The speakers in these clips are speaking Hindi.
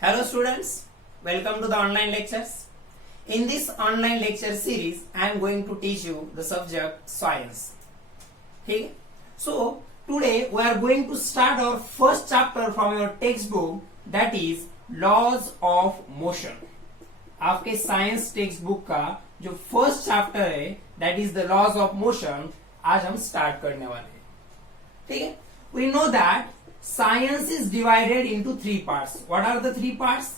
Hello students, welcome to the online lectures. In this online lecture series, I am going to teach you the subject science. Okay? So today we are going to start our first chapter from your textbook, that is laws of motion. आपके साइंस टेक्स्ट बुक का जो फर्स्ट चैप्टर है that is the laws of motion आज हम स्टार्ट करने वाले हैं. ठीक है. We know that science is divided into three parts. What are the three parts?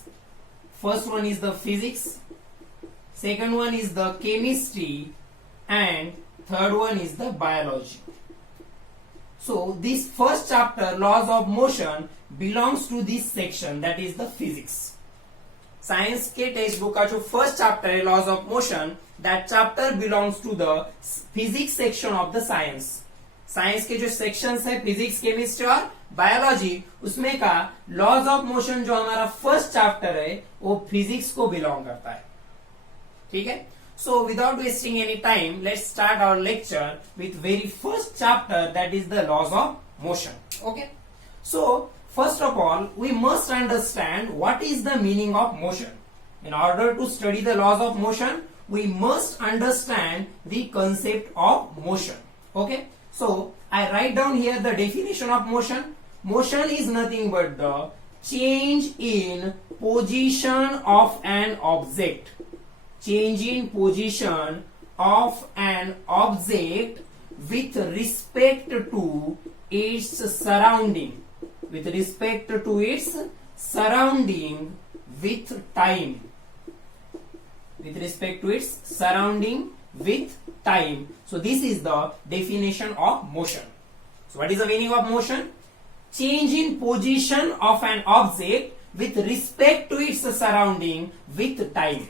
First one is the physics, second one is the chemistry, and third one is the biology. So this first chapter, laws of motion, belongs to this section, that is the physics. Science के टेक्स्ट बुक का जो फर्स्ट चैप्टर है laws of motion, that chapter belongs to the physics section of the science. Science के जो सेक्शंस है फिजिक्स, केमिस्ट्री और बायोलॉजी, उसमें का लॉज ऑफ मोशन जो हमारा फर्स्ट चैप्टर है वो फिजिक्स को बिलोंग करता है. ठीक है. So without wasting any time let's start our lecture with very first chapter, that is the laws of motion. Okay. So first of all, we must understand what is the meaning of motion. In order to study the laws of motion, we must understand the concept of motion. Okay. So I write down here the definition of motion. Motion is nothing but the change in position of an object. Change in position of an object with respect to its surrounding. With respect to its surrounding with time. With respect to its surrounding with time. So this is the definition of motion. So what is the meaning of motion? Change in position of an object with respect to its surrounding with time.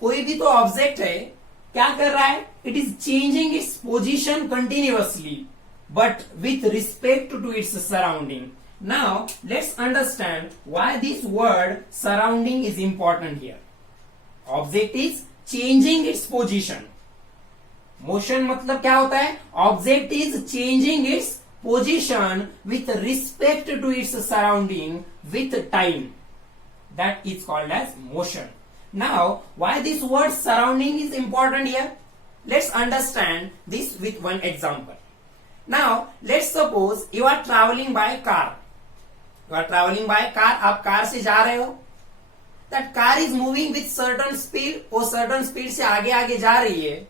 कोई भी तो ऑब्जेक्ट है, क्या कर रहा है? It is changing its position continuously, but with respect to its surrounding. Now let's understand why this word surrounding is important here. Object is changing its position. Motion मतलब क्या होता है? Object is changing its position with respect to its surrounding with time. That is called as motion. Now why this word surrounding is important here? Let's understand this with one example. Now let's suppose you are traveling by car. You are traveling by car. आप कार से जा रहे हो. That car is moving with certain speed. वो certain speed से आगे आगे जा रही है.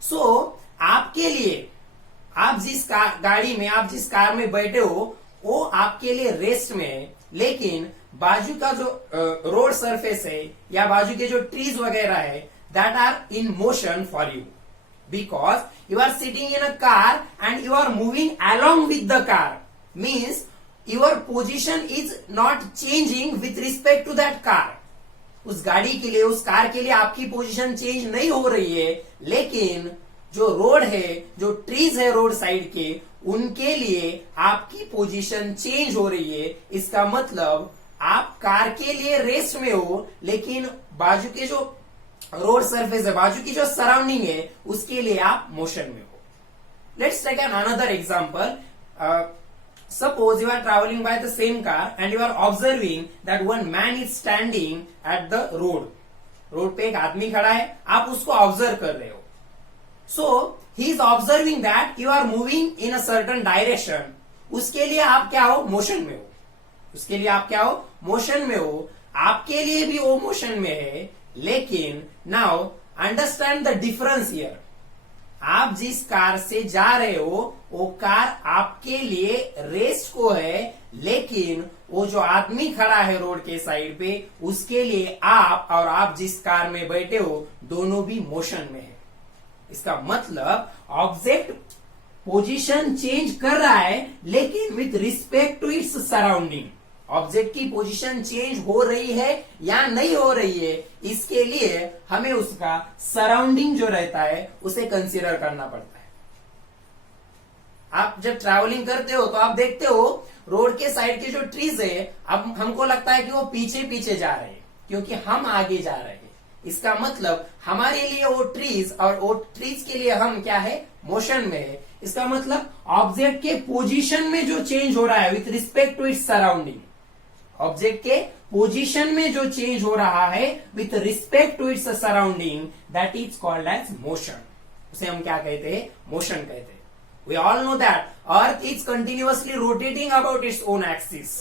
So आपके लिए, आप जिस गाड़ी में, आप जिस कार में बैठे हो, वो आपके लिए रेस्ट में है. लेकिन बाजू का जो रोड सरफेस है या बाजू के जो ट्रीज वगैरह है, that are in motion for you. Because you are sitting in a car and you are moving along with the car, means your position is not changing with respect to that car. उस गाड़ी के लिए, उस कार के लिए आपकी पोजीशन चेंज नहीं हो रही है, लेकिन जो रोड है, जो ट्रीज है रोड साइड के, उनके लिए आपकी पोजीशन चेंज हो रही है. इसका मतलब आप कार के लिए रेस्ट में हो, लेकिन बाजू के जो रोड सरफेस है, बाजू की जो सराउंडिंग है, उसके लिए आप मोशन में हो. Let's take an another example. Suppose you are travelling by the same car and you are observing that one man is standing at the road. Road पे एक आदमी खड़ा है, आप उसको ऑब्जर्व कर रहे हो. So he is observing that you are moving in a certain direction. उसके लिए आप क्या हो? मोशन में हो. उसके लिए आप क्या हो? मोशन में हो. आपके लिए भी वो मोशन में है, लेकिन now understand the difference here. आप जिस कार से जा रहे हो वो कार आपके लिए रेस्ट को है, लेकिन वो जो आदमी खड़ा है रोड के साइड पे, उसके लिए आप और आप जिस कार में बैठे हो दोनों भी मोशन में है. इसका मतलब ऑब्जेक्ट पोजीशन चेंज कर रहा है, लेकिन with respect to its surrounding. Object की पोजीशन चेंज हो रही है या नहीं हो रही है, इसके लिए हमें उसका सराउंडिंग जो रहता है उसे कंसीडर करना पड़ता है. आप जब ट्रैवलिंग करते हो तो आप देखते हो रोड के साइड के जो ट्रीज है, अब हमको लगता है कि वो पीछे पीछे जा रहे हैं क्योंकि हम आगे जा रहे हैं. इसका मतलब हमारे लिए वो ट्रीज और वो ट्रीज के लिए हम क्या है? मोशन में है. इसका मतलब ऑब्जेक्ट के पोजीशन में जो चेंज हो रहा है with respect to its surrounding, object के पोजीशन में जो चेंज हो रहा है with respect to its surrounding, that is called as motion. उसे हम क्या कहते हैं? मोशन कहते हैं. We all know that earth is continuously rotating about its own axis.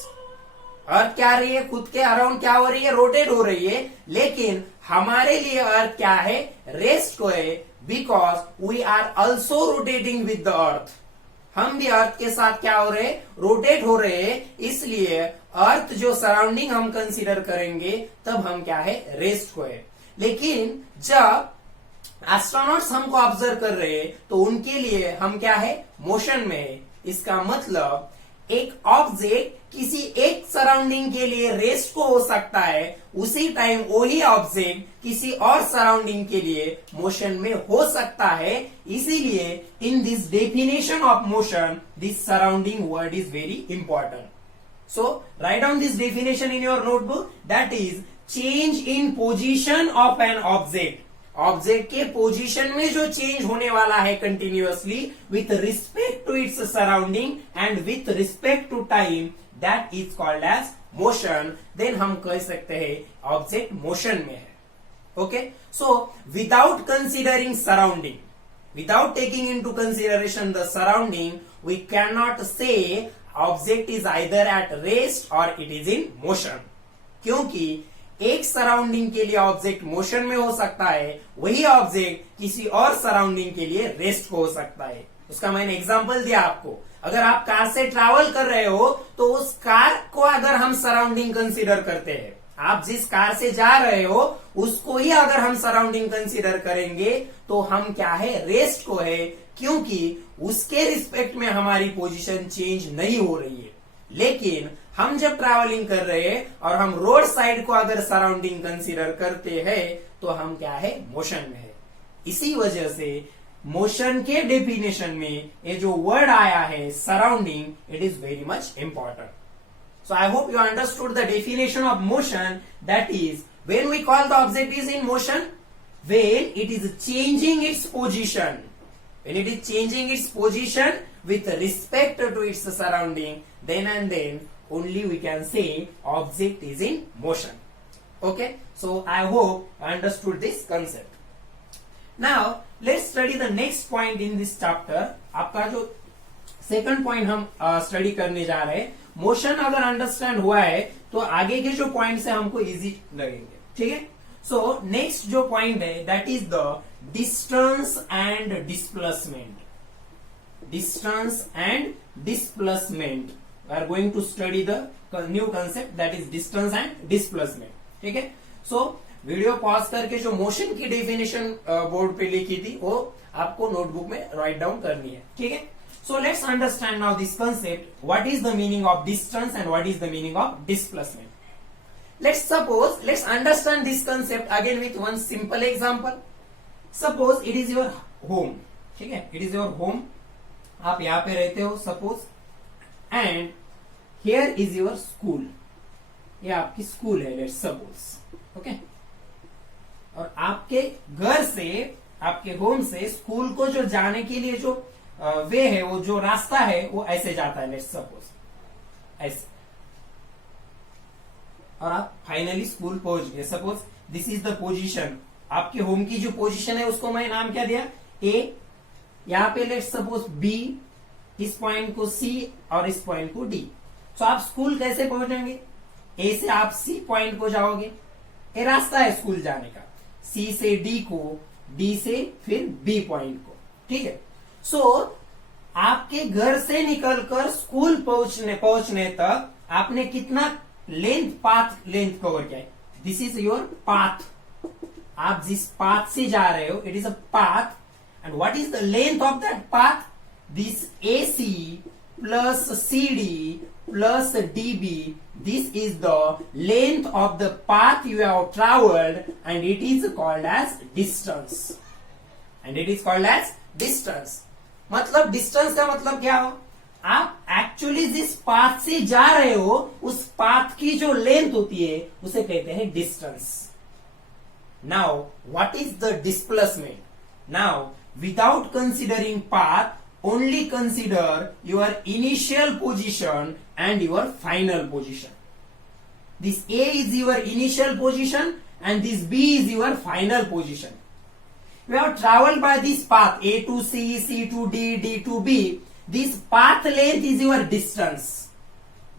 Earth क्या रही है? खुद के अराउंड क्या हो रही है? रोटेट हो रही है. लेकिन हमारे लिए अर्थ क्या है? रेस्ट को है, because we are also rotating with the earth. हम भी अर्थ के साथ क्या हो रहे हैं? रोटेट हो रहे हैं. इसलिए अर्थ जो सराउंडिंग हम कंसीडर करेंगे तब हम क्या है? रेस्ट को है. लेकिन जब एस्ट्रोनॉट्स हमको ऑब्जर्व कर रहे हैं तो उनके लिए हम क्या है? मोशन में है. इसका मतलब एक ऑब्जेक्ट किसी एक सराउंडिंग के लिए रेस्ट को हो सकता है, उसी टाइम वही ऑब्जेक्ट किसी और सराउंडिंग के लिए मोशन में हो सकता है. इसीलिए in this definition of motion this surrounding word is very important. So write down this definition in your notebook. That is change in position of an object. Object के पोजीशन में जो चेंज होने वाला है continuously with respect to its surrounding and with respect to time, that is called as motion. Then हम कह सकते हैं ऑब्जेक्ट मोशन में है. Okay, so without considering surrounding, without taking into consideration the surrounding, we can not say object is either at rest or it is in motion. क्योंकि एक सराउंडिंग के लिए ऑब्जेक्ट मोशन में हो सकता है, वही ऑब्जेक्ट किसी और सराउंडिंग के लिए रेस्ट को हो सकता है. उसका मैंने एग्जांपल दिया आपको. अगर आप कार से ट्रैवल कर रहे हो तो उस कार को अगर हम सराउंडिंग कंसीडर करते हैं, आप जिस कार से जा रहे हो उसको ही अगर हम सराउंडिंग कंसीडर करेंगे तो हम क्या है? रेस्ट को है. क्योंकि उसके रिस्पेक्ट में हमारी पोजीशन चेंज नहीं हो रही है. लेकिन हम जब ट्रैवलिंग कर रहे हैं और हम रोड साइड को अगर सराउंडिंग कंसीडर करते हैं तो हम क्या है? मोशन में है. इसी वजह से मोशन के डेफिनेशन में ये जो वर्ड आया है surrounding, it is very much important. So I hope you understood the definition of motion. That is when we call the object is in motion, when it is changing its position. When it is changing its position with respect to its surrounding, then and then only we can say object is in motion. Okay, so I hope you understood this concept. Now let's study the next point in this chapter. आपका जो सेकंड पॉइंट हम स्टडी करने जा रहे हैं, मोशन अगर अंडरस्टैंड हुआ है तो आगे के जो पॉइंट्स है हमको इजी लगेंगे. ठीक है. सो नेक्स्ट जो पॉइंट है that is the distance and displacement. Distance and displacement. We are going to study the new concept that is distance and displacement. ठीक है. सो वीडियो पॉज करके जो मोशन की डेफिनेशन बोर्ड पे लिखी थी वो आपको नोटबुक में राइट डाउन करनी है. ठीक है. So let's understand now this concept. What is the meaning of distance and what is the meaning of displacement. Let's understand this concept again with one simple example. Suppose it is your home. ठीक है. It is your home. आप यहाँ पे रहते हो suppose, and here is your school. ये आपकी स्कूल है let's suppose. Okay. और आपके घर से, आपके होम से स्कूल को जो जाने के लिए जो वे है, वो जो रास्ता है वो ऐसे जाता है let's suppose. ऐसे. और आप फाइनली स्कूल पहुंच गए. Suppose this is the position. आपके होम की जो पोजीशन है उसको मैं नाम क्या दिया? ए. यहाँ पे लेट्स सपोज बी, इस पॉइंट को सी और इस पॉइंट को डी. तो आप स्कूल कैसे पहुंचेंगे? ए से आप सी पॉइंट को जाओगे. ये रास्ता है स्कूल जाने का. सी से डी को, डी से फिर बी पॉइंट को. ठीक है. सो आपके घर से निकलकर स्कूल पहुंचने तक आपने कितना पाथ लेंथ कवर किया है? This is your path. आप जिस पाथ से जा रहे हो it is a path. And what is the length of that path? This AC plus CD plus DB, this is the length of the path you have traveled and it is called as distance. And it is called as distance. मतलब distance का मतलब क्या हो? आप एक्चुअली जिस पाथ से जा रहे हो उस पाथ की जो लेंथ होती है उसे कहते हैं distance. Now what is the displacement? Now without considering path, only consider your initial position and your final position. This A is your initial position and this B is your final position. We have traveled by this path A to C, C to D, D to B. This path length is your distance.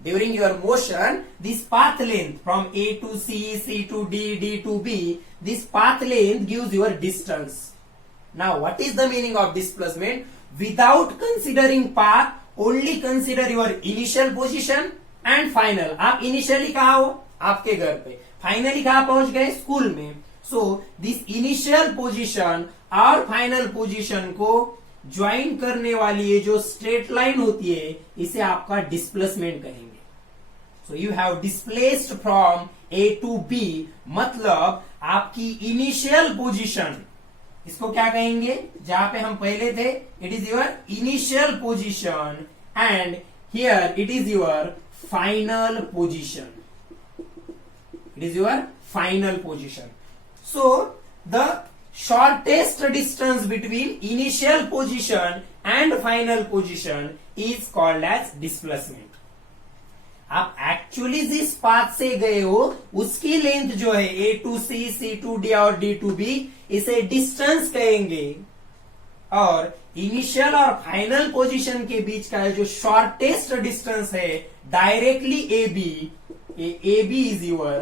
During your motion, this path length from A to C, C to D, D to B, this path length gives your distance. Now, what is the meaning of displacement? Without considering path, only consider your initial position and final. आप initially कहाँ हो? आपके घर पे. Finally कहाँ पहुंच गए? स्कूल में. So, this initial position और final position को ज्वाइन करने वाली ये जो स्ट्रेट लाइन होती है, इसे आपका डिस्प्लेसमेंट कहेंगे. So you have displaced from A to B, मतलब आपकी इनिशियल पोजीशन, इसको क्या कहेंगे? जहां पे हम पहले थे, it is your initial position and here it is your final position. It is your final position. So the shortest distance between initial position and final position is called as displacement. आप एक्चुअली जिस पाथ से गए हो उसकी लेंथ जो है A to C, C to D और D to B, इसे डिस्टेंस कहेंगे. और इनिशियल और फाइनल पोजीशन के बीच का जो शॉर्टेस्ट डिस्टेंस है directly AB is your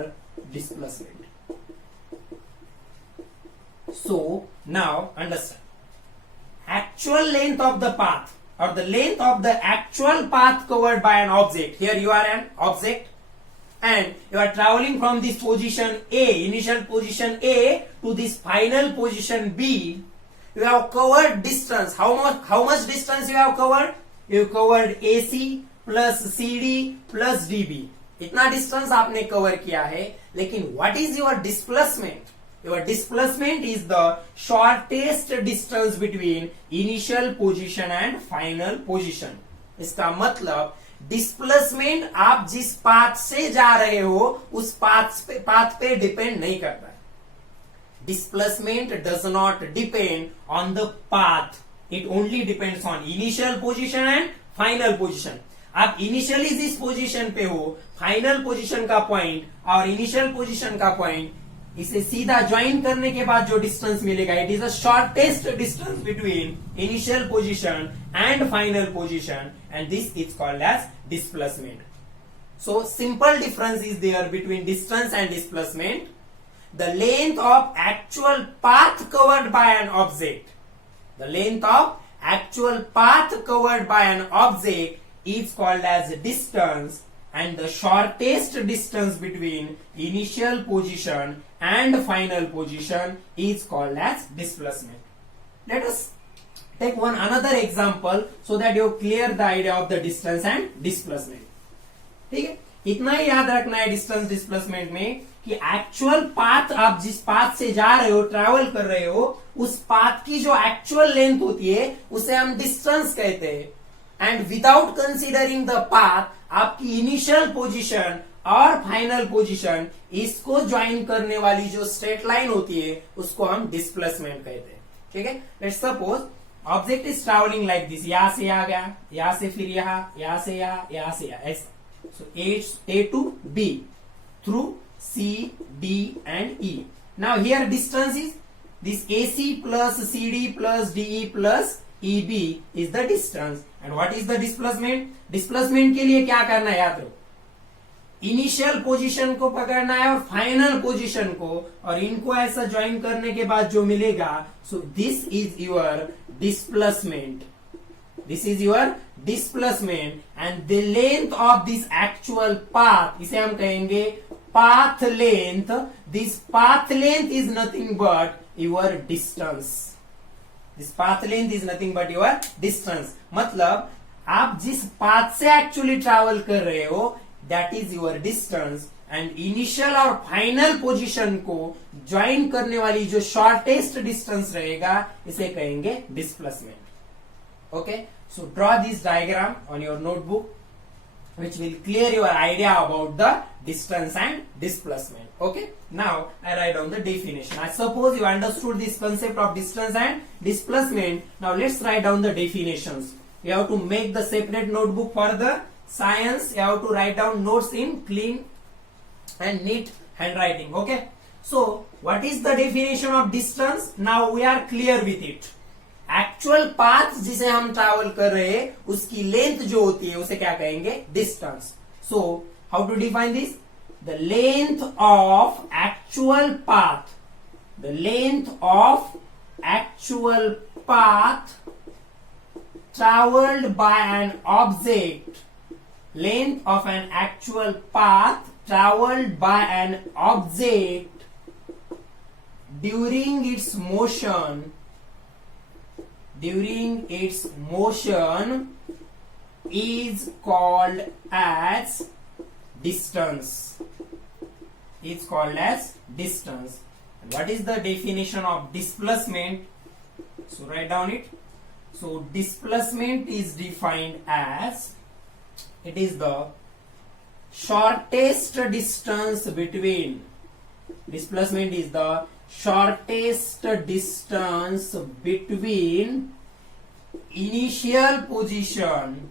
displacement. So now understand, actual length of the path or the length of the actual path covered by an object. Here you are an object and you are traveling from this position A, initial position A, to this final position B. You have covered distance. How much distance you have covered? You covered AC plus CD plus DB. इतना डिस्टेंस आपने कवर किया है. लेकिन what is your displacement? Your displacement is the shortest distance between initial position and final position. इसका मतलब डिस्प्लेसमेंट आप जिस पाथ से जा रहे हो उस पाथ पे डिपेंड नहीं करता है. Displacement does not depend on the path. It only depends on initial position and final position. आप इनिशियली जिस पोजीशन पे हो, फाइनल पोजीशन का पॉइंट और इनिशियल पोजीशन का पॉइंट, इसे सीधा ज्वाइन करने के बाद जो डिस्टेंस मिलेगा, it is the shortest distance between initial position and final position and this is called as displacement. So simple difference is there between distance and displacement. The length of actual path covered by an object, the length of actual path covered by an object is called as distance, and the shortest distance between initial position and final position is called as displacement. Let us take one another example so that you clear the idea of the distance and displacement. ठीक है, इतना ही याद रखना है डिस्टेंस डिस्प्लेसमेंट में कि एक्चुअल पाथ, आप जिस पाथ से जा रहे हो, ट्रैवल कर रहे हो, उस पाथ की जो एक्चुअल लेंथ होती है उसे हम डिस्टेंस कहते हैं. And without considering the path, आपकी इनिशियल पोजीशन और फाइनल पोजीशन, इसको ज्वाइन करने वाली जो स्ट्रेट लाइन होती है उसको हम डिस्प्लेसमेंट कहते हैं. ठीक है, let's suppose object is travelling like this. यहां से आ गया, यहां से फिर यहां से यहां से ऐसा. So A to B through C, D and E. Now here distance is this AC plus CD plus DE plus EB is the distance. And what is the displacement? Displacement के लिए क्या करना है, याद रखो, इनिशियल पोजीशन को पकड़ना है और फाइनल पोजीशन को, और इनको ऐसा ज्वाइन करने के बाद जो मिलेगा, सो this is your displacement. This is your displacement and the length of this actual path, इसे हम कहेंगे path length. This path length is nothing but your distance. This path length is nothing but your distance. मतलब आप जिस पाथ से एक्चुअली ट्रैवल कर रहे हो, that is your distance, and initial और फाइनल पोजीशन को ज्वाइन करने वाली जो शॉर्टेस्ट डिस्टेंस रहेगा, इसे कहेंगे displacement. Okay, so draw this diagram on your notebook, which will clear your idea about the distance and displacement. Okay, now I write down the definition. I suppose you understood this concept of distance and displacement. Now let's write down the definitions. You have to make the separate notebook for the science. You have to write down notes in clean and neat handwriting. Okay, so what is the definition of distance? Now we are clear with it. Actual path जिसे हम ट्रैवल कर रहे हैं उसकी लेंथ जो होती है उसे क्या कहेंगे? Distance. So how to define this? The length of actual path, the length of actual path traveled by an object, length of an actual path traveled by an object during its motion is called as distance. Is called as distance. And what is the definition of displacement? So write down it. So displacement is defined as, it is the shortest distance between, displacement is the shortest distance between initial position,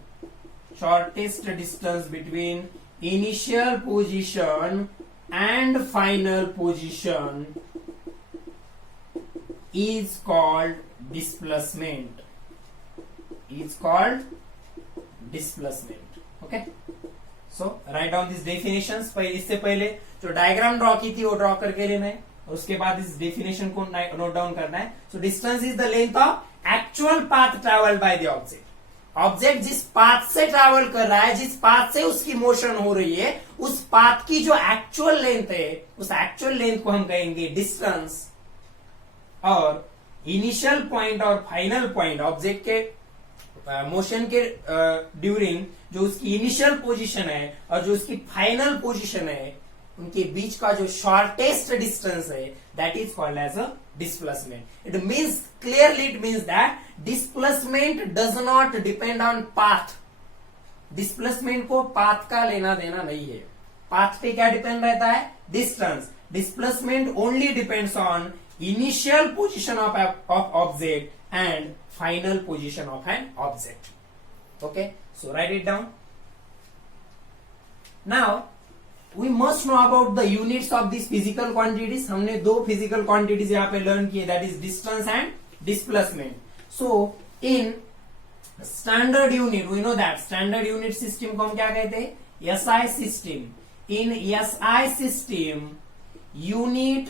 shortest distance between initial position and final position is called displacement. Is called displacement. Okay, so write down these definitions. इससे पहले जो डायग्राम ड्रॉ की थी वो ड्रॉ करके लेना है और उसके बाद इस डेफिनेशन को नोट डाउन करना है. So distance is the length of actual path travel by the object. Object जिस पाथ से ट्रैवल कर रहा है, जिस पाथ से उसकी मोशन हो रही है, उस पाथ की जो एक्चुअल लेंथ है, उस एक्चुअल लेंथ को हम कहेंगे डिस्टेंस. और इनिशियल पॉइंट और फाइनल पॉइंट ऑब्जेक्ट के मोशन के ड्यूरिंग जो उसकी इनिशियल पोजीशन है और जो उसकी फाइनल पोजीशन है, उनके बीच का जो शॉर्टेस्ट डिस्टेंस है, that is called as a displacement. It means clearly, it means that displacement does not depend on path. Displacement को पाथ का लेना देना नहीं है. पाथ पे क्या डिपेंड रहता है? Distance. Displacement only depends on initial position of object and final position of an object. Okay, so write it down. Now we must know about the units of these physical quantities. हमने दो physical quantities यहाँ पे learn किए, that is distance and displacement. So in standard unit, we know that standard unit system को हम क्या कहते हैं? SI system. In SI system, unit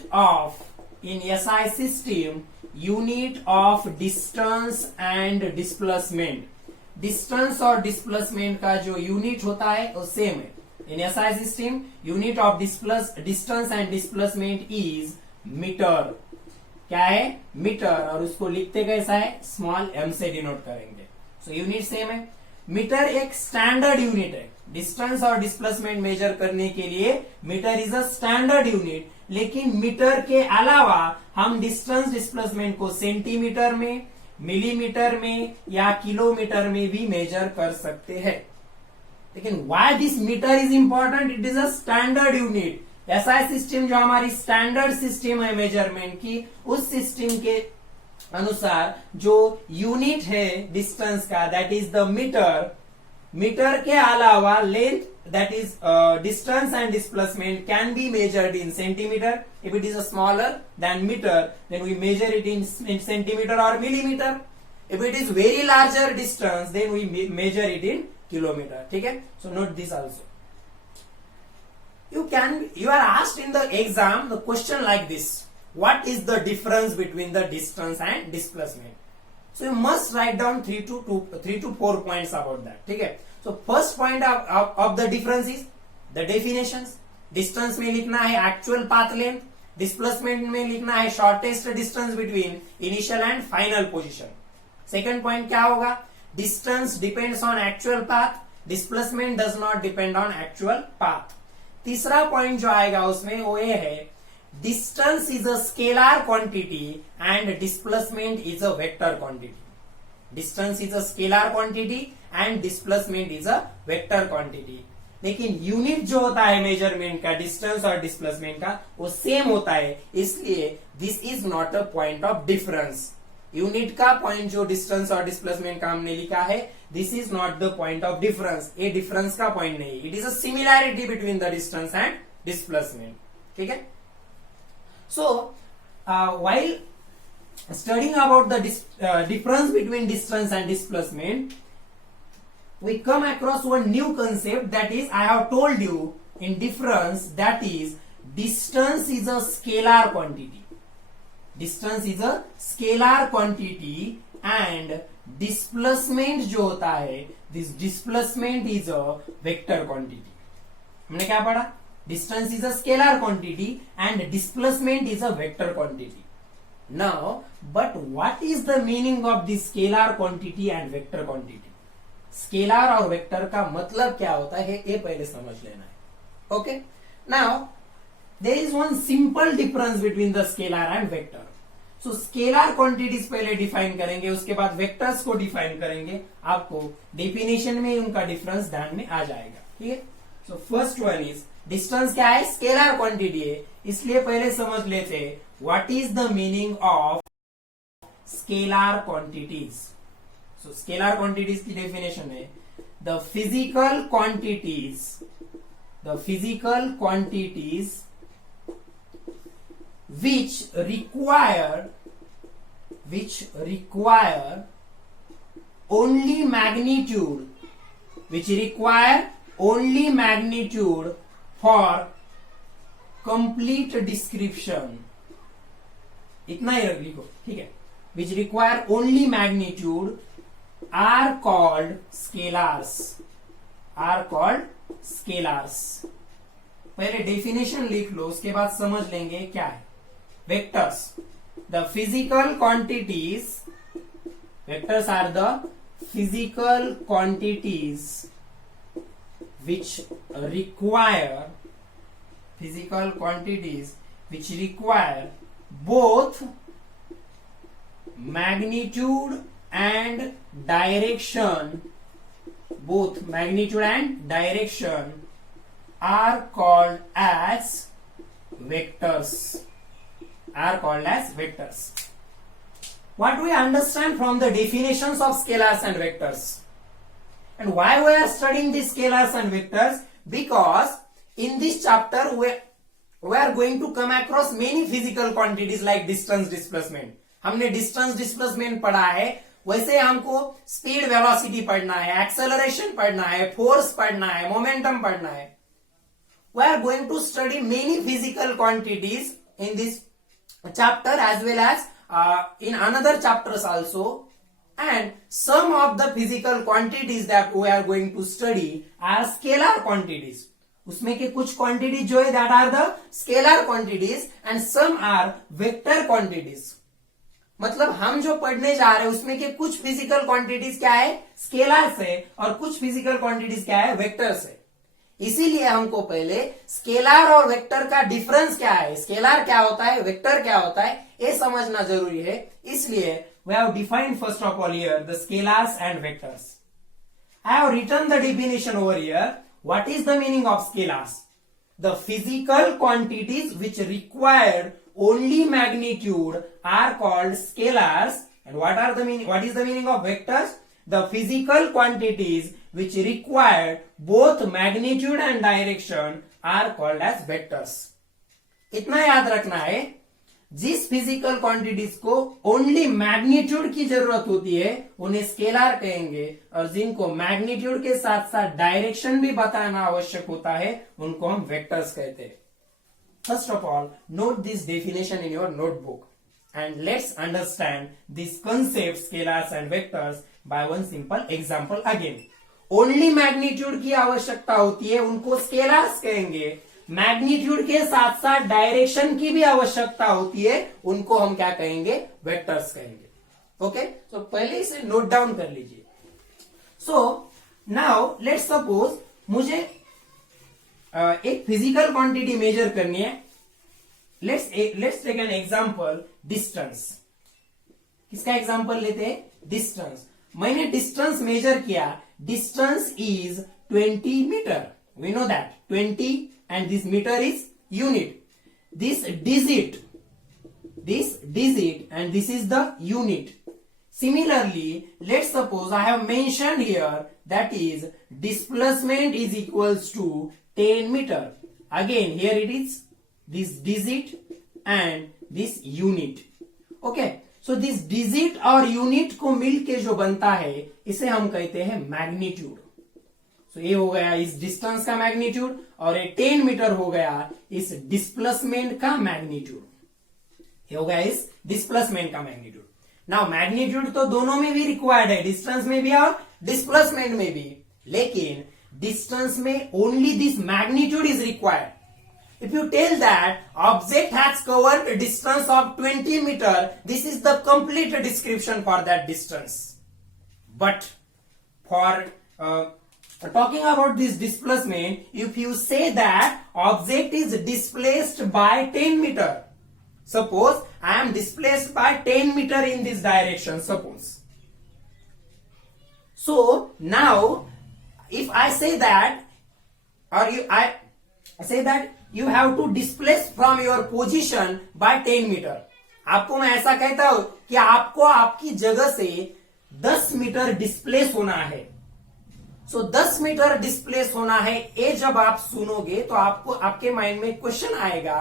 of distance and displacement. Distance और डिस्प्लेसमेंट का जो यूनिट होता है वो सेम है. In SI system unit of distance and displacement is metre. क्या है? मीटर. और उसको लिखते कैसा है? स्मॉल एम से डिनोट करेंगे. सो यूनिट सेम है. मीटर एक स्टैंडर्ड यूनिट है. डिस्टेंस और डिस्प्लेसमेंट मेजर करने के लिए metre is a standard unit. लेकिन मीटर के अलावा हम डिस्टेंस डिस्प्लेसमेंट को सेंटीमीटर में, मिलीमीटर में या किलोमीटर में भी मेजर कर सकते हैं. लेकिन why this metre is important? It is a standard unit. SI system जो हमारी स्टैंडर्ड सिस्टम है मेजरमेंट की, उस सिस्टम के अनुसार जो यूनिट है डिस्टेंस का, that is the metre. Metre के अलावा length, that is distance and displacement can be measured in centimeter. If it is a smaller than meter, then we measure it in centimeter or millimeter. If it is very larger distance, then we measure it in kilometer. ठीक है? So note this also. You are asked in the exam the question like this: what is the difference between the distance and displacement? So you must write down 3 to 4 points about that. ठीक है? So first point of the difference is the definitions. Distance में लिखना है actual path length, displacement में लिखना है shortest distance between initial and final position. Second point क्या होगा? Distance depends on actual path, displacement does not depend on actual path. तीसरा point जो आएगा उसमें वो ये है, distance is a scalar quantity and displacement is a vector quantity. Distance is a scalar quantity and displacement is a vector quantity. लेकिन यूनिट जो होता है मेजरमेंट का, डिस्टेंस और डिस्प्लेसमेंट का, वो सेम होता है. इसलिए this is not a point of difference. Unit का पॉइंट जो डिस्टेंस और डिस्प्लेसमेंट का हमने लिखा है, this is not the point of difference. ये डिफरेंस का पॉइंट नहीं. It is a similarity between the distance and displacement. ठीक है. सो while studying about the difference between distance and displacement, we come across one new concept, that is, I have told you in difference, that is, distance is a scalar quantity. Distance is a scalar quantity and displacement जो होता है, this displacement is a vector quantity. हमने क्या पढ़ा? Distance is a scalar quantity and displacement is a vector quantity. Now, but what is the meaning of this scalar quantity and vector quantity? Scalar और vector का मतलब क्या होता है ये पहले समझ लेना है. Okay? Now, there is one simple difference between the scalar and vector. So, scalar quantities पहले डिफाइन करेंगे, उसके बाद वेक्टर्स को डिफाइन करेंगे. आपको डेफिनेशन में उनका डिफरेंस ध्यान में आ जाएगा. ठीक है. So first one is, distance क्या है? स्केलर क्वांटिटी है. इसलिए पहले समझ लेते what is the meaning of scalar quantities. So scalar quantities की डेफिनेशन है, the physical quantities which require only magnitude for complete description. इतना ही रख लिखो. ठीक है. which require only magnitude are called scalars. पहले डेफिनेशन लिख लो, उसके बाद समझ लेंगे क्या है. Vectors. The physical quantities. Vectors are the physical quantities which require both magnitude and direction. Both magnitude and direction are called as vectors. What do we understand from the definitions of scalars and vectors? And why we are studying these scalars and vectors? Because in this chapter we are going to come across many physical quantities like distance, displacement. हमने distance, displacement पढ़ा है, वैसे हमको speed, velocity पढ़ना है, acceleration पढ़ना है, force पढ़ना है, momentum पढ़ना है. We are going to study many physical quantities in this chapter as well as in another chapters also, and some of the physical quantities that we are going to study are scalar quantities. उसमें के कुछ quantities जो है that are the scalar quantities and some are vector quantities. मतलब हम जो पढ़ने जा रहे हैं उसमें के कुछ physical quantities क्या है? स्केलर से, और कुछ physical quantities क्या है? वेक्टर से. इसीलिए हमको पहले स्केलर और वेक्टर का डिफरेंस क्या है, स्केलर क्या होता है, वेक्टर क्या होता है, ये समझना जरूरी है. इसलिए we have defined first of all here the scalars and vectors. I have written the definition over here. What is the meaning of scalars? The physical quantities which require only magnitude are called scalars. And what is the meaning of vectors? The physical quantities which require both magnitude and direction are called as vectors. इतना याद रखना है, जिस फिजिकल क्वांटिटीज को ओनली मैग्नीट्यूड की जरूरत होती है उन्हें स्केलर कहेंगे, और जिनको मैग्नीट्यूड के साथ साथ डायरेक्शन भी बताना आवश्यक होता है उनको हम वेक्टर्स कहते हैं. First of all, note this definition in your notebook and let's understand these concepts scalars and vectors by one simple example again. Only magnitude की आवश्यकता होती है उनको स्केलर्स कहेंगे, मैग्नीट्यूड के साथ साथ डायरेक्शन की भी आवश्यकता होती है उनको हम क्या कहेंगे? वेक्टर्स कहेंगे. ओके, तो पहले इसे नोट डाउन कर लीजिए. सो नाउ लेट्स सपोज मुझे एक फिजिकल क्वांटिटी मेजर करनी है. let's take an example, distance. किसका एग्जांपल लेते हैं? डिस्टेंस. मैंने डिस्टेंस मेजर किया, distance is 20 metre. We know that 20 and this meter is unit. This digit and this is the unit. Similarly, let's suppose I have mentioned here that is displacement is equals to 10 meter. Again here it is this digit and this unit. Okay, so this digit और यूनिट को मिलके जो बनता है इसे हम कहते हैं मैग्नीट्यूड. सो ये हो गया इस डिस्टेंस का मैग्नीट्यूड और ये 10 मीटर हो गया इस डिस्प्लेसमेंट का मैग्नीट्यूड. ये हो गया इस डिस्प्लेसमेंट का मैग्नीट्यूड. नाउ मैग्नीट्यूड तो दोनों में भी रिक्वायर्ड है, डिस्टेंस में भी और डिस्प्लेसमेंट में भी, लेकिन डिस्टेंस में only this magnitude is required. If you tell that object has covered a distance of 20 meter, this is the complete description for that distance. But for talking about this displacement, if you say that object is displaced by 10 meter, suppose I am displaced by 10 meter in this direction, suppose. So now, if I say that, or I say that you have to displace from your position by 10 meter. आपको मैं ऐसा कहता हूं कि आपको आपकी जगह से 10 मीटर डिस्प्लेस होना है. सो 10 मीटर डिस्प्लेस होना है, ये जब आप सुनोगे तो आपको आपके माइंड में क्वेश्चन आएगा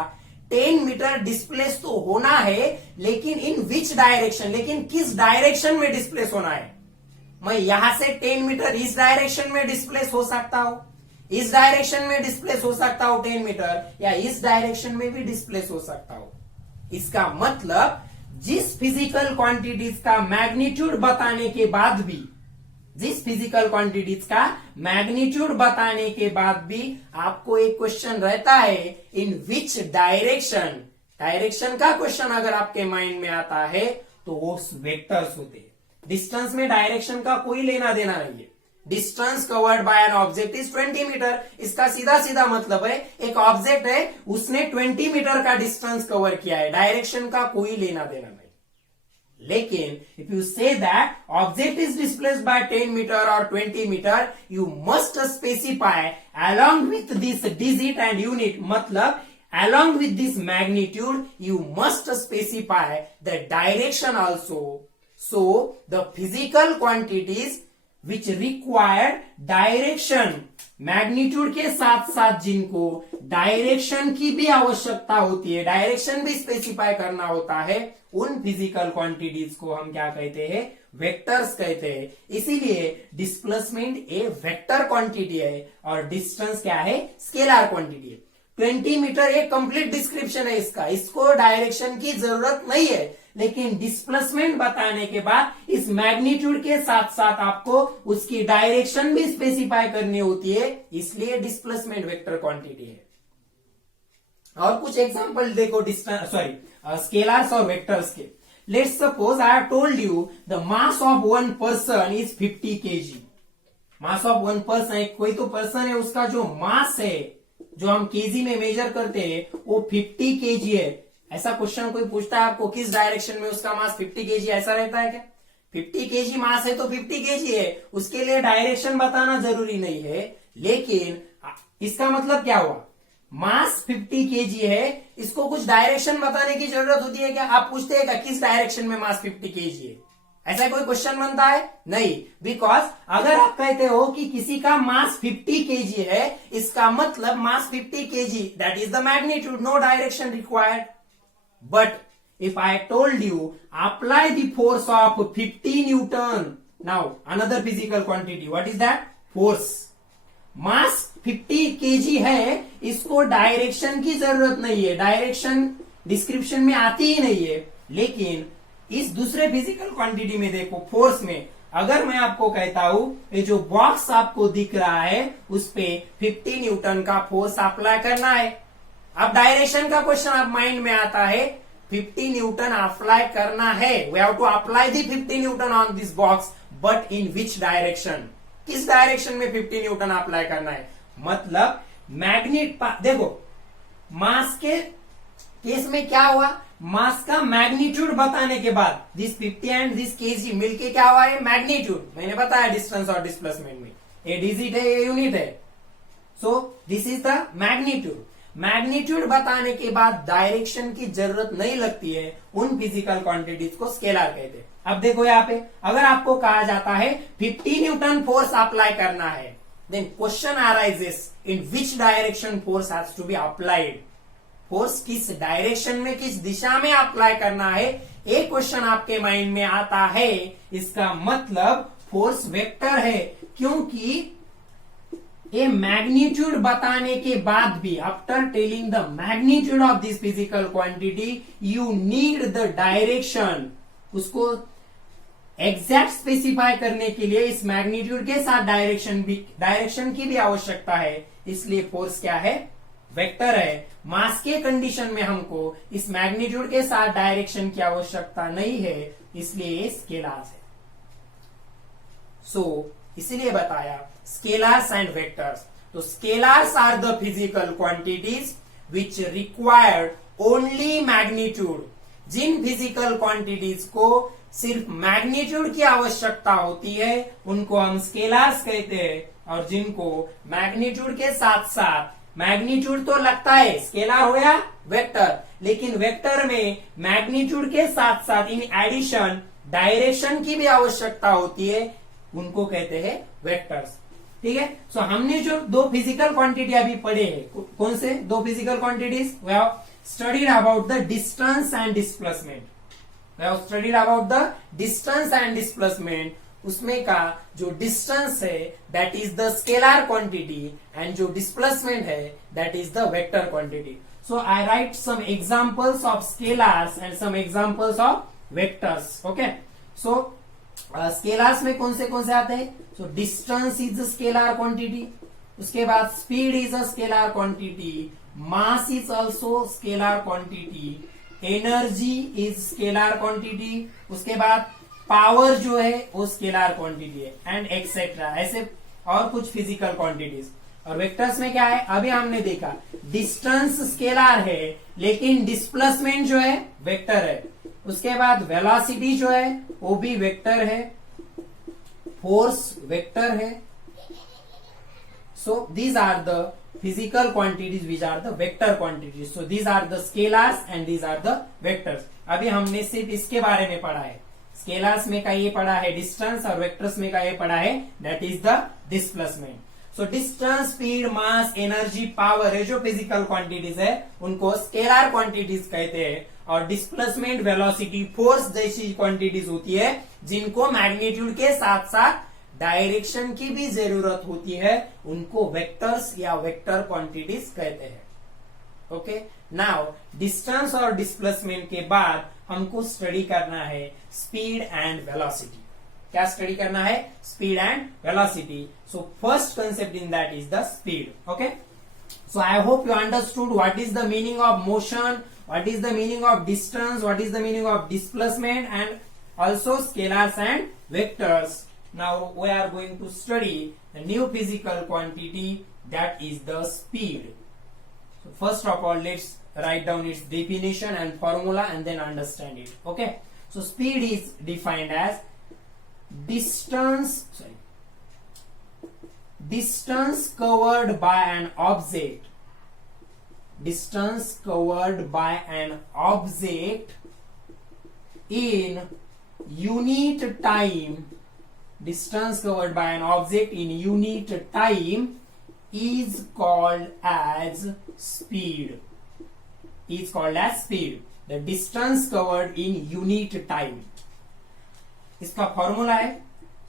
10 मीटर डिस्प्लेस तो होना है, लेकिन इन विच डायरेक्शन, लेकिन किस डायरेक्शन में डिस्प्लेस होना है. मैं यहां से 10 मीटर इस डायरेक्शन में डिस्प्लेस हो सकता हूं, इस डायरेक्शन में डिस्प्लेस हो सकता हूं 10 मीटर, या इस डायरेक्शन में भी डिस्प्लेस हो सकता हूं. इसका मतलब जिस फिजिकल क्वांटिटीज का मैग्नीट्यूड बताने के बाद भी, जिस फिजिकल क्वांटिटीज का मैग्नीट्यूड बताने के बाद भी आपको एक क्वेश्चन रहता है इन विच डायरेक्शन. डायरेक्शन का क्वेश्चन अगर आपके माइंड में आता है तो वो वेक्टर्स होते हैं. डिस्टेंस में डायरेक्शन का कोई लेना देना नहीं है. Distance covered by an object is 20 metre. इसका सीधा सीधा मतलब है एक ऑब्जेक्ट है, उसने 20 मीटर का डिस्टेंस कवर किया है, डायरेक्शन का कोई लेना देना नहीं. लेकिन if you say that object is displaced by 10 metre और 20 metre, you must specify along with this digit and unit, मतलब along with this magnitude you must specify the direction also. So the physical quantities which require direction, magnitude के साथ साथ जिनको डायरेक्शन की भी आवश्यकता होती है, डायरेक्शन भी स्पेसिफाई करना होता है, उन फिजिकल क्वांटिटीज को हम क्या कहते हैं, वेक्टर्स कहते हैं. इसीलिए डिस्प्लेसमेंट ए वेक्टर क्वांटिटी है और डिस्टेंस क्या है, स्केलर क्वांटिटी है. 20 मीटर एक कंप्लीट डिस्क्रिप्शन है इसका, इसको डायरेक्शन की जरूरत नहीं है, लेकिन डिस्प्लेसमेंट बताने के बाद इस मैग्नीट्यूड के साथ साथ आपको उसकी डायरेक्शन भी स्पेसिफाई करनी होती है, इसलिए डिस्प्लेसमेंट वेक्टर क्वांटिटी है. और कुछ एग्जांपल देखो स्केलर्स और वेक्टर्स के. Let's suppose I have told you the mass of one person is 50 kg. Mass of one person, कोई तो पर्सन है, उसका जो मास है, जो हम केजी में मेजर करते हैं, वो 50 kg है. ऐसा क्वेश्चन कोई पूछता है आपको किस डायरेक्शन में उसका मास 50 kg, ऐसा रहता है क्या? 50 kg मास है तो 50 kg है, उसके लिए डायरेक्शन बताना जरूरी नहीं है. लेकिन इसका मतलब क्या हुआ, मास 50 kg है, इसको कुछ डायरेक्शन बताने की जरूरत होती है क्या? आप पूछते हैं क्या किस डायरेक्शन में मास 50 kg है, ऐसा कोई क्वेश्चन बनता है? नहीं. बिकॉज अगर आप कहते हो कि किसी का मास 50 kg है, इसका मतलब mass 50 kg, that is the magnitude, no direction required. But if I told you apply the force of 50 newton, now another physical quantity, what is that? Force. Mass 50 kg है, इसको डायरेक्शन की जरूरत नहीं है, डायरेक्शन डिस्क्रिप्शन में आती ही नहीं है. लेकिन इस दूसरे फिजिकल क्वांटिटी में देखो, फोर्स में, अगर मैं आपको कहता हूं ये जो बॉक्स आपको दिख रहा है उस पे 50 न्यूटन का फोर्स अप्लाई करना है. अब डायरेक्शन का क्वेश्चन आप माइंड में आता है, 50 न्यूटन अप्लाई करना है, we have to apply the 50 newton on this box, but in which direction, किस डायरेक्शन में 50 न्यूटन अप्लाई करना है. मतलब मैग्नेट, देखो मास के केस में क्या हुआ, मास का मैग्नीट्यूड बताने के बाद दिस 50 एंड दिस केजी मिलके क्या हुआ है, मैग्नीट्यूड. मैंने बताया डिस्टेंस और डिस्प्लेसमेंट में, ये डिजिट है, ये यूनिट है. सो this is the magnitude. Magnitude बताने के बाद डायरेक्शन की जरूरत नहीं लगती है, उन फिजिकल क्वांटिटीज को स्केलर कहते हैं. अब देखो यहाँ पे, अगर आपको कहा जाता है 50 न्यूटन फोर्स अप्लाई करना है, then question arises in which direction force has to be applied. Force किस डायरेक्शन में, किस दिशा में अप्लाई करना है, एक क्वेश्चन आपके माइंड में आता है, इसका मतलब फोर्स वेक्टर है, क्योंकि ये मैग्नीट्यूड बताने के बाद भी, after telling the magnitude of this physical quantity, you need the direction. उसको एग्जैक्ट स्पेसिफाई करने के लिए इस मैग्नीट्यूड के साथ डायरेक्शन की भी आवश्यकता है. इसलिए फोर्स क्या है, वेक्टर है. मास के कंडीशन में हमको इस मैग्नीट्यूड के साथ डायरेक्शन की आवश्यकता नहीं है, इसलिए ये स्केलार्स है. सो इसलिए बताया स्केलार्स एंड वेक्टर्स. तो scalars are the physical quantities which required only magnitude. जिन फिजिकल क्वांटिटीज को सिर्फ मैग्नीट्यूड की आवश्यकता होती है उनको हम स्केलार्स कहते हैं, और जिनको मैग्नीट्यूड के साथ साथ, मैग्नीट्यूड तो लगता है स्केलार हो या वेक्टर, लेकिन वेक्टर में मैग्नीट्यूड के साथ साथ इन एडिशन डायरेक्शन की भी आवश्यकता होती है, उनको कहते हैं वेक्टर्स. ठीक है. सो हमने जो दो फिजिकल क्वांटिटी अभी पढ़े हैं, कौन से दो physical quantities? We have studied about the distance and displacement. We have studied about the distance and displacement. उसमें का जो डिस्टेंस है that is the scalar quantity, and जो डिस्प्लेसमेंट है that is the vector quantity. So I write some examples of scalars and some examples of vectors. Okay. So scalars में कौन से आते हैं? So distance is scalar quantity, उसके बाद speed is a scalar quantity, mass is also scalar quantity, energy is scalar quantity, उसके बाद पावर जो है वो स्केलर क्वांटिटी है, एंड एक्सेट्रा. ऐसे और कुछ फिजिकल क्वांटिटीज. और वेक्टर्स में क्या है? अभी हमने देखा डिस्टेंस स्केलर है, लेकिन डिस्प्लेसमेंट जो है वेक्टर है. उसके बाद वेलोसिटी जो है वो भी वेक्टर है, फोर्स वेक्टर है. So these are the physical quantities which are the vector quantities. So these are the scalars and these are the vectors. अभी हमने सिर्फ इसके बारे में पढ़ा है. स्केलर्स में का ये पढ़ा है डिस्टेंस, और वेक्टर्स में का ये पढ़ा है that is the displacement. So distance, speed, mass, energy, power है जो फिजिकल क्वांटिटीज है उनको स्केलर क्वांटिटीज कहते हैं, और डिस्प्लेसमेंट, वेलोसिटी, फोर्स जैसी क्वांटिटीज होती है जिनको मैग्नीट्यूड के साथ साथ डायरेक्शन की भी जरूरत होती है, उनको वेक्टर्स या वेक्टर क्वांटिटीज कहते हैं. ओके. नाउ डिस्टेंस और डिस्प्लेसमेंट के बाद हमको स्टडी करना है स्पीड एंड वेलोसिटी. क्या स्टडी करना है? Speed and velocity. So first concept in that is the speed. Okay. So I hope you understood what is the meaning of motion, what is the meaning of distance, what is the meaning of displacement, and also scalars and vectors. Now we are going to study the new physical quantity that is the speed. So first of all, let's write down its definition and formula and then understand it. Okay. So speed is defined as distance covered by an object. Distance covered by an object in unit time. Distance covered by an object in unit time is called as speed. Is called as speed. The distance covered in unit time. इसका फॉर्मूला है.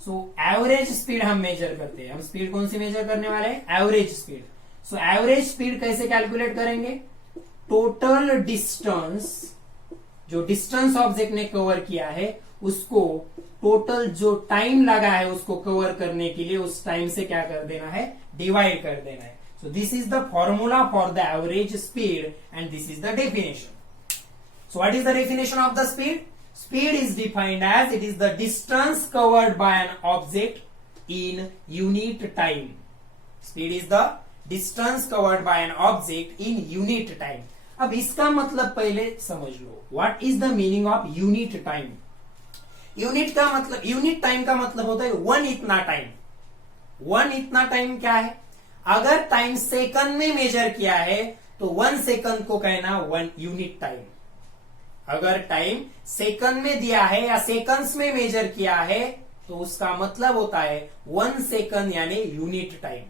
सो एवरेज स्पीड हम मेजर करते हैं. हम स्पीड कौन सी मेजर करने वाले हैं? Average speed. So average speed कैसे कैलकुलेट करेंगे? टोटल डिस्टेंस, जो डिस्टेंस ऑब्जेक्ट ने कवर किया है उसको टोटल जो टाइम लगा है उसको कवर करने के लिए उस टाइम से क्या कर देना है? डिवाइड कर देना है. सो this is the formula for the average speed and this is the definition. So what is the definition of the speed? Speed is defined as it is the distance covered by an object in unit time. Speed is the distance covered by an object in unit time. अब इसका मतलब पहले समझ लो. What is the meaning of unit time? Unit का मतलब, यूनिट टाइम का मतलब होता है वन इतना टाइम. वन इतना टाइम क्या है? अगर टाइम सेकंड में मेजर किया है तो 1 सेकंड को कहना 1 यूनिट टाइम. अगर टाइम सेकंड में दिया है या सेकंड्स में मेजर किया है तो उसका मतलब होता है 1 सेकंड यानी यूनिट टाइम।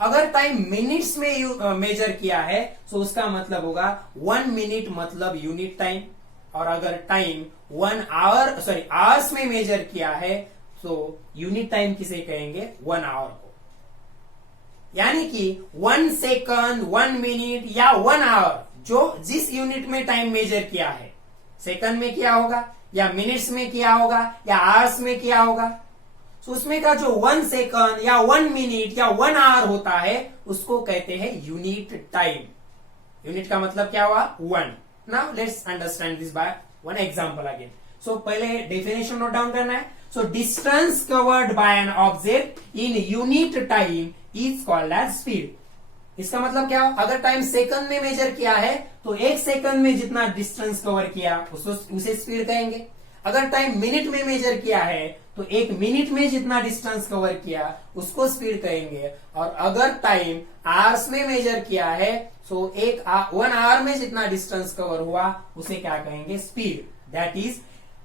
अगर टाइम मिनट्स में मेजर किया है तो उसका मतलब होगा 1 मिनट मतलब यूनिट टाइम। और अगर टाइम 1 आवर आवर्स में मेजर किया है तो यूनिट टाइम किसे कहेंगे? 1 आवर को। यानी कि 1 सेकंड, 1 मिनट या 1 आवर जो जिस यूनिट में टाइम मेजर किया है, सेकंड में किया होगा या मिनट्स में किया होगा या आवर्स में किया होगा, तो उसमें का जो 1 सेकंड या 1 मिनट या 1 आवर होता है उसको कहते हैं यूनिट टाइम। यूनिट का मतलब क्या हुआ? 1। Now let's understand this by one example again. So पहले डेफिनेशन नोट डाउन करना है। So distance covered by an object in unit time is called as speed. इसका मतलब क्या? अगर टाइम सेकंड में मेजर किया है तो 1 सेकंड में जितना डिस्टेंस कवर किया उसे स्पीड कहेंगे। अगर टाइम मिनट में मेजर किया है तो 1 मिनट में जितना डिस्टेंस कवर किया उसको स्पीड कहेंगे। और अगर टाइम आवर्स में मेजर किया है तो 1 आवर में जितना डिस्टेंस कवर हुआ उसे क्या कहेंगे? स्पीड। दैट इज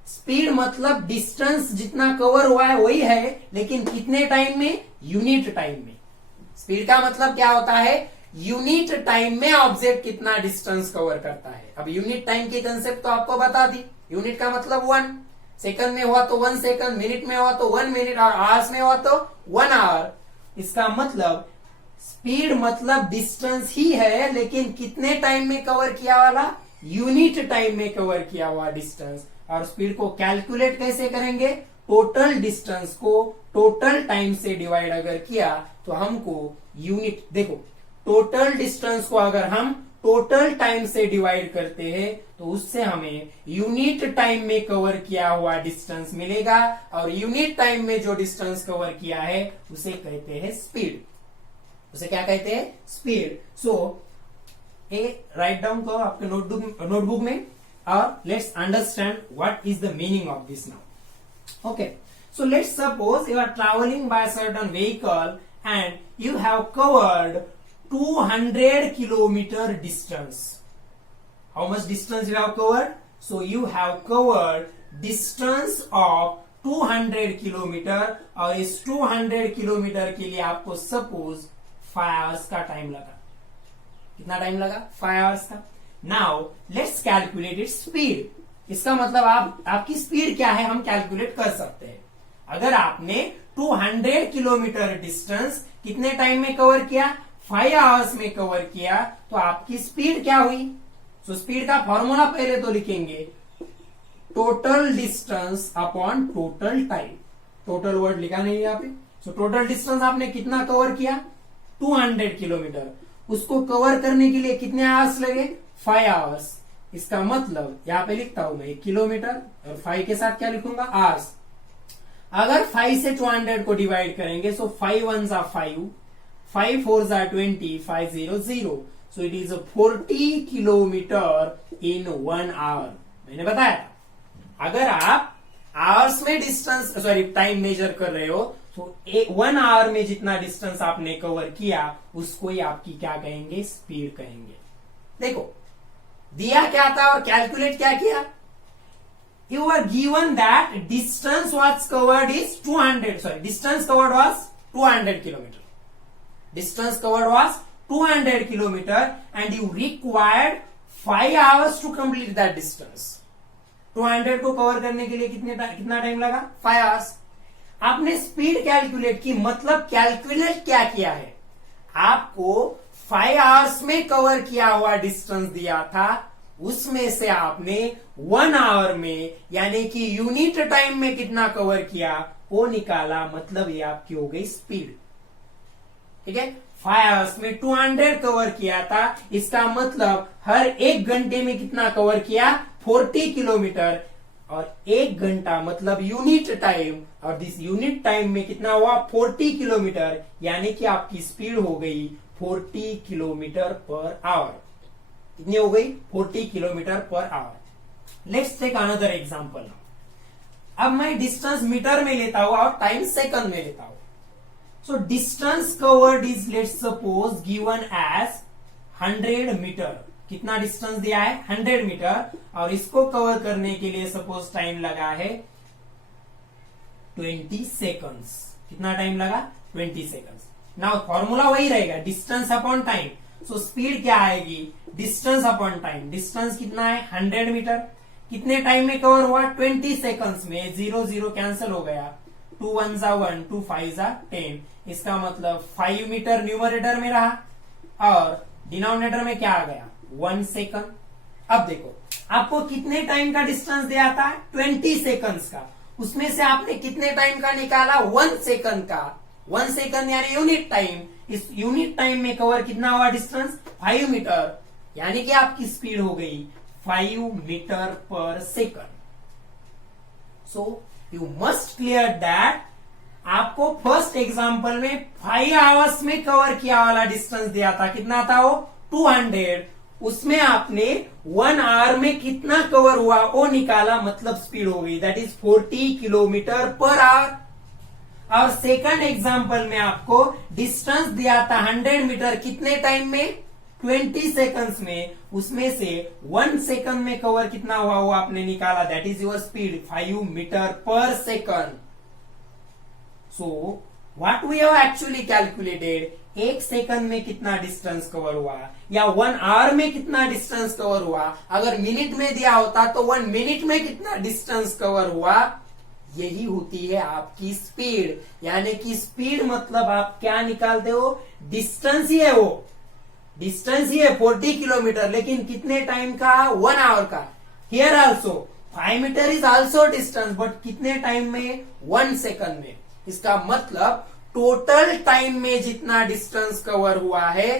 स्पीड मतलब डिस्टेंस जितना कवर हुआ है वही है, लेकिन कितने टाइम में? यूनिट टाइम में। स्पीड का मतलब क्या होता है? यूनिट टाइम में ऑब्जेक्ट कितना डिस्टेंस कवर करता है। अब यूनिट टाइम की कंसेप्ट तो आपको बता दी। यूनिट का मतलब 1 सेकंड में हुआ तो 1 सेकंड, मिनट में हुआ तो 1 मिनट और आवर्स में हुआ तो 1 आवर। इसका मतलब स्पीड मतलब डिस्टेंस ही है, लेकिन कितने टाइम में कवर किया वाला? यूनिट टाइम में कवर किया हुआ डिस्टेंस। और स्पीड को कैलकुलेट कैसे करेंगे? टोटल डिस्टेंस को टोटल टाइम से डिवाइड अगर किया तो हमको यूनिट, देखो टोटल डिस्टेंस को अगर हम टोटल टाइम से डिवाइड करते हैं तो उससे हमें यूनिट टाइम में कवर किया हुआ डिस्टेंस मिलेगा। और यूनिट टाइम में जो डिस्टेंस कवर किया है उसे कहते हैं स्पीड। उसे क्या कहते हैं? स्पीड। सो ए राइट डाउन करो आपके नोटबुक में और let's understand what is the meaning of this now. Okay, so let's suppose you are traveling by a certain vehicle and you have covered 200 kilometer distance. How much distance you have covered? So you have covered distance of 200 kilometer और इस 200 किलोमीटर के लिए आपको suppose 5 hours का टाइम लगा। कितना टाइम लगा? 5 hours का। Now let's calculate its speed. इसका मतलब आपकी स्पीड क्या है हम कैलकुलेट कर सकते हैं। अगर आपने 200 किलोमीटर डिस्टेंस कितने टाइम में कवर किया? 5 आवर्स में कवर किया, तो आपकी स्पीड क्या हुई? तो स्पीड का फॉर्मूला पहले तो लिखेंगे, total distance upon total time. Total word लिखा नहीं है यहाँ पे। सो टोटल डिस्टेंस आपने कितना कवर किया? 200 किलोमीटर। उसको कवर करने के लिए कितने आवर्स लगे? 5 आवर्स। इसका मतलब यहां पे लिखता हूं मैं किलोमीटर और 5 के साथ क्या लिखूंगा? आवर्स। अगर 5 से 200 को डिवाइड करेंगे सो 5 1s are 5, 5 4s are 20, 5 0 0, so it is 40 kilometre in 1 hour. मैंने बताया अगर आप आवर्स में डिस्टेंस टाइम मेजर कर रहे हो तो 1 आवर में जितना डिस्टेंस आपने कवर किया उसको ही आपकी क्या कहेंगे? स्पीड कहेंगे। देखो दिया क्या था और कैलकुलेट क्या किया? You are given that distance was covered is 200, distance covered was 200 kilometre. Distance covered was 200 kilometre and you required 5 hours to complete that distance. 200 को कवर करने के लिए कितना टाइम लगा? 5 आवर्स। आपने स्पीड कैलकुलेट की, मतलब कैलकुलेट क्या किया है? आपको 5 आवर्स में कवर किया हुआ डिस्टेंस दिया था, उसमें से आपने 1 आवर में यानी कि यूनिट टाइम में कितना कवर किया वो निकाला, मतलब ये आपकी हो गई स्पीड। ठीक है, 5 आवर्स में 200 कवर किया था, इसका मतलब हर 1 घंटे में कितना कवर किया? 40 किलोमीटर। और 1 घंटा मतलब यूनिट टाइम, और दिस यूनिट टाइम में कितना हुआ? 40 किलोमीटर, यानी कि आपकी स्पीड हो गई 40 किलोमीटर पर आवर। कितनी हो गई? 40 kilometre per hour. Let's take another example. अब मैं डिस्टेंस मीटर में लेता हूं और टाइम सेकंड में लेता हूं। So distance covered is let's suppose given as 100 metre. कितना डिस्टेंस दिया है? 100 मीटर। और इसको कवर करने के लिए सपोज टाइम लगा है 20 सेकंड्स। कितना टाइम लगा? 20 सेकंड्स। नाउ फॉर्मूला वही रहेगा, distance upon time. So speed क्या आएगी? Distance upon time. डिस्टेंस कितना है? 100 मीटर। कितने टाइम में कवर हुआ? 20 सेकंड्स में। 0 0 कैंसिल हो गया, 2 1 जा 1, 2 5 जा 10। इसका मतलब 5 मीटर न्यूमरेटर में रहा और डिनोमिनेटर में क्या आ गया? 1 सेकंड। अब देखो आपको कितने टाइम का डिस्टेंस दिया था? 20 सेकंड्स का। उसमें से आपने कितने टाइम का निकाला? 1 सेकंड का। 1 सेकंड यानी यूनिट टाइम। इस यूनिट टाइम में कवर कितना हुआ डिस्टेंस? 5 मीटर। यानी कि आपकी स्पीड हो गई 5 मीटर पर second. So you must clear that आपको फर्स्ट एग्जांपल में 5 आवर्स में कवर किया वाला डिस्टेंस दिया था। कितना था वो? 200। उसमें आपने 1 आवर में कितना कवर हुआ वो निकाला, मतलब स्पीड हो गई, that is 40 kilometre per our. और सेकंड एग्जांपल में आपको डिस्टेंस दिया था 100 मीटर। कितने टाइम में? 20 सेकंड्स में। उसमें से 1 सेकंड में कवर कितना हुआ वो आपने निकाला, that is your speed 5 metre पर second. So what we have actually calculated, 1 second में कितना डिस्टेंस कवर हुआ या 1 आवर में कितना डिस्टेंस कवर हुआ। अगर मिनट में दिया होता तो 1 मिनट में कितना डिस्टेंस कवर हुआ, यही होती है आपकी स्पीड। यानी कि स्पीड मतलब आप क्या निकालते हो? डिस्टेंस ही है, वो डिस्टेंस ही है 40 किलोमीटर, लेकिन कितने टाइम का? 1 आवर का। Here also 5 metre is also distance, but कितने टाइम में? 1 सेकंड में। इसका मतलब टोटल टाइम में जितना डिस्टेंस कवर हुआ है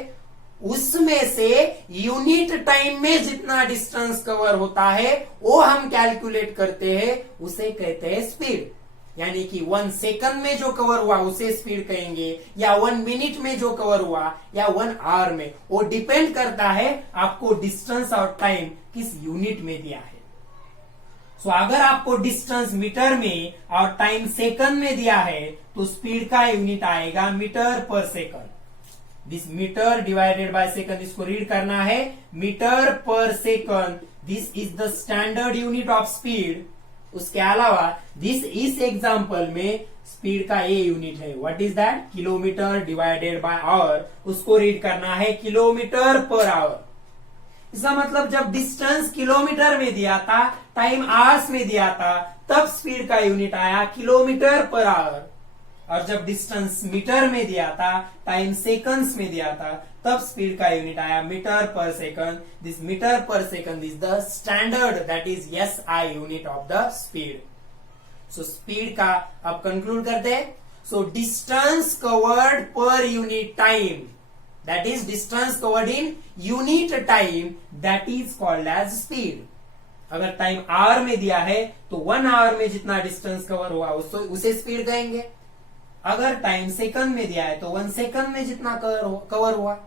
उसमें से यूनिट टाइम में जितना डिस्टेंस कवर होता है वो हम कैलकुलेट करते हैं, उसे कहते हैं स्पीड। यानी कि 1 सेकंड में जो कवर हुआ उसे स्पीड कहेंगे, या 1 मिनट में जो कवर हुआ, या 1 आवर में। वो डिपेंड करता है आपको डिस्टेंस और टाइम किस यूनिट में दिया है। सो अगर आपको डिस्टेंस मीटर में और टाइम सेकंड में दिया है तो स्पीड का यूनिट आएगा मीटर पर second. This metre divided by second, इसको रीड करना है मीटर पर second. This is the standard unit of speed. उसके अलावा दिस इस एग्जांपल में स्पीड का ये यूनिट है, what is that? Kilometre divided by hour. उसको रीड करना है किलोमीटर पर आवर। इसका मतलब जब डिस्टेंस किलोमीटर में दिया था, टाइम आवर्स में दिया था, तब स्पीड का यूनिट आया किलोमीटर पर आवर। और जब डिस्टेंस मीटर में दिया था, टाइम सेकंड्स में दिया था, तब स्पीड का यूनिट आया मीटर पर सेकंड। दिस मीटर पर second is the standard, that is SI unit of the speed. So speed का अब कंक्लूड करते हैं। So distance covered per unit time, that is distance covered in unit time, that is called as speed। अगर टाइम आवर में दिया है तो 1 आवर में जितना डिस्टेंस कवर हुआ उसे स्पीड कहेंगे। अगर टाइम सेकंड में दिया है तो 1 सेकंड में जितना कवर हुआ।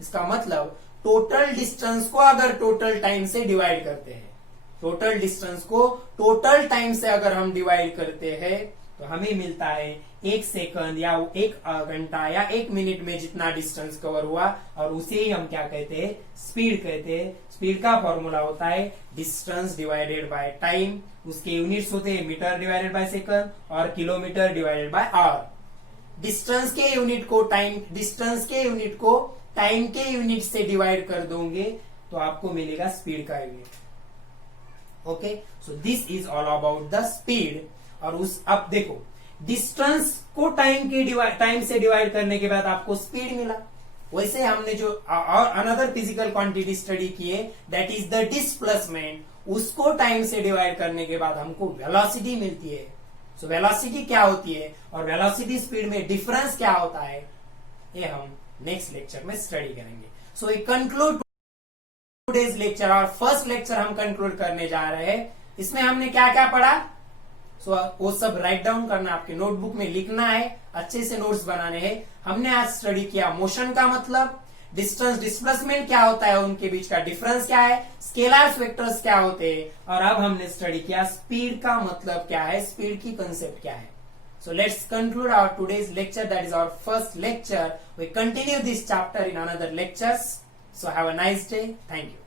इसका मतलब टोटल डिस्टेंस को अगर टोटल टाइम से डिवाइड करते हैं, टोटल डिस्टेंस को टोटल टाइम से अगर हम डिवाइड करते हैं तो हमें मिलता है 1 सेकंड या 1 घंटा या 1 मिनट में जितना डिस्टेंस कवर हुआ, और उसे ही हम क्या कहते हैं? स्पीड कहते हैं। स्पीड का फॉर्मूला होता है डिस्टेंस डिवाइडेड बाय टाइम। उसके यूनिट्स होते हैं मीटर डिवाइडेड बाय सेकंड और kilometre divided by hour. Distance के यूनिट को टाइम के यूनिट से डिवाइड कर दोगे तो आपको मिलेगा स्पीड का unit. Okay, so this is all about the speed. और अब देखो डिस्टेंस को टाइम से डिवाइड करने के बाद आपको स्पीड मिला। वैसे हमने जो और अनदर फिजिकल क्वांटिटी स्टडी किए, दैट इज द डिस्प्लेसमेंट, उसको टाइम से डिवाइड करने के बाद हमको वेलोसिटी मिलती है। सो वेलोसिटी क्या होती है और वेलोसिटी स्पीड में डिफरेंस क्या होता है, ये हम नेक्स्ट लेक्चर में स्टडी करेंगे। So we conclude today's lecture. और फर्स्ट लेक्चर हम कंक्लूड करने जा रहे हैं। इसमें हमने क्या क्या पढ़ा, वो सब राइट डाउन करना, आपके नोटबुक में लिखना है, अच्छे से नोट्स बनाने हैं। हमने आज स्टडी किया मोशन का मतलब, डिस्टेंस डिस्प्लेसमेंट क्या होता है, उनके बीच का डिफरेंस क्या है, स्केलर वेक्टर्स क्या होते हैं, और अब हमने स्टडी किया स्पीड का मतलब क्या है, स्पीड की कंसेप्ट क्या है। So let's conclude our today's lecture. That is our first lecture. We continue this chapter in another lectures. So have a nice day. Thank you.